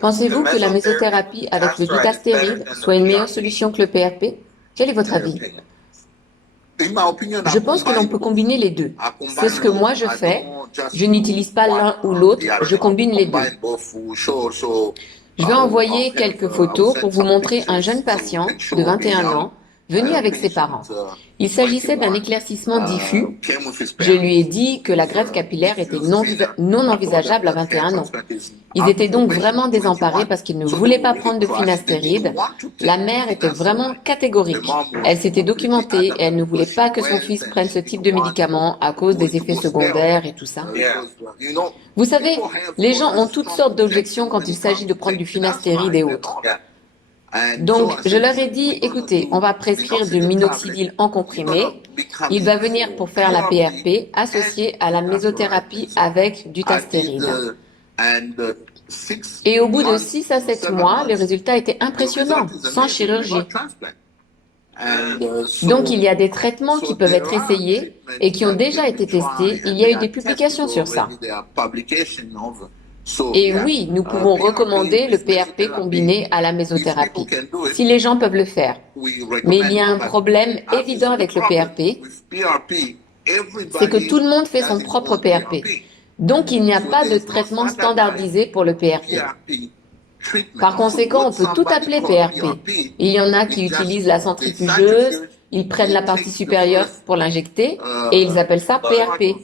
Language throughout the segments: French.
Pensez-vous que la mésothérapie avec le dutastéride soit une meilleure solution que le PRP? Quel est votre avis? Je pense que l'on peut combiner les deux. C'est ce que moi je fais. Je n'utilise pas l'un ou l'autre, je combine les deux. Je vais envoyer quelques photos pour vous montrer un jeune patient de 21 ans venu avec ses parents. Il s'agissait d'un éclaircissement diffus. Je lui ai dit que la greffe capillaire était non envisageable à 21 ans. Ils étaient donc vraiment désemparés parce qu'ils ne voulaient pas prendre de finastéride. La mère était vraiment catégorique. Elle s'était documentée et elle ne voulait pas que son fils prenne ce type de médicament à cause des effets secondaires et tout ça. Vous savez, les gens ont toutes sortes d'objections quand il s'agit de prendre du finastéride et autres. Donc, je leur ai dit, écoutez, on va prescrire du minoxidil en comprimé. Il va venir pour faire la PRP associée à la mésothérapie avec du dutastéride. Et au bout de 6 à 7 mois, les résultats étaient impressionnants, sans chirurgie. Donc, il y a des traitements qui peuvent être essayés et qui ont déjà été testés. Il y a eu des publications sur ça. Et oui, nous pouvons recommander le PRP combiné à la mésothérapie, si les gens peuvent le faire. Mais il y a un problème évident avec le PRP, c'est que tout le monde fait son propre PRP. Donc, il n'y a pas de traitement standardisé pour le PRP. Par conséquent, on peut tout appeler PRP. Il y en a qui utilisent la centrifugeuse, ils prennent la partie supérieure pour l'injecter et ils appellent ça PRP.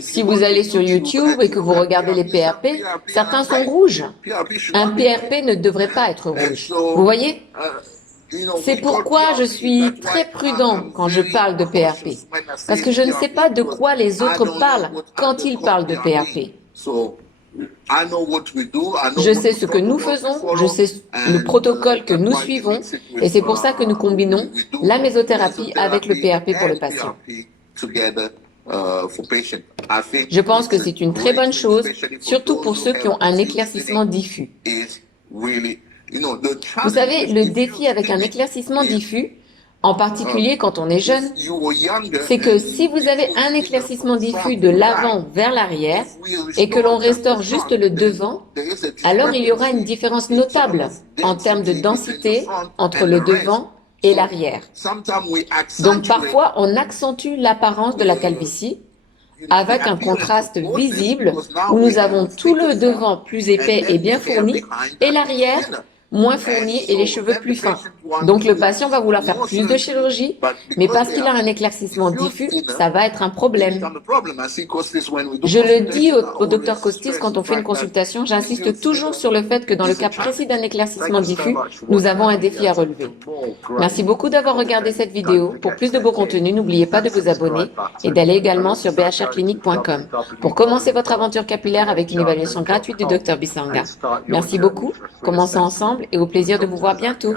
Si vous allez sur YouTube et que vous regardez les PRP, certains sont rouges. Un PRP ne devrait pas être rouge. Vous voyez? C'est pourquoi je suis très prudent quand je parle de PRP, parce que je ne sais pas de quoi les autres parlent quand ils parlent de PRP. Je sais ce que nous faisons, je sais le protocole que nous suivons, et c'est pour ça que nous combinons la mésothérapie avec le PRP pour le patient. Je pense que c'est une très bonne chose, surtout pour ceux qui ont un éclaircissement diffus. Vous savez, le défi avec un éclaircissement diffus, en particulier quand on est jeune, c'est que si vous avez un éclaircissement diffus de l'avant vers l'arrière et que l'on restaure juste le devant, alors il y aura une différence notable en termes de densité entre le devant et l'arrière. Donc parfois, on accentue l'apparence de la calvitie avec un contraste visible où nous avons tout le devant plus épais et bien fourni et l'arrière moins fourni et les cheveux plus fins. Donc le patient va vouloir faire plus de chirurgie, mais parce qu'il a un éclaircissement diffus, ça va être un problème. Je le dis au docteur Costis quand on fait une consultation, j'insiste toujours sur le fait que dans le cas précis d'un éclaircissement diffus, nous avons un défi à relever. Merci beaucoup d'avoir regardé cette vidéo. Pour plus de beaux contenus, n'oubliez pas de vous abonner et d'aller également sur bhrclinic.com pour commencer votre aventure capillaire avec une évaluation gratuite du docteur Bisanga. Merci beaucoup, commençons ensemble et au plaisir de vous voir bientôt.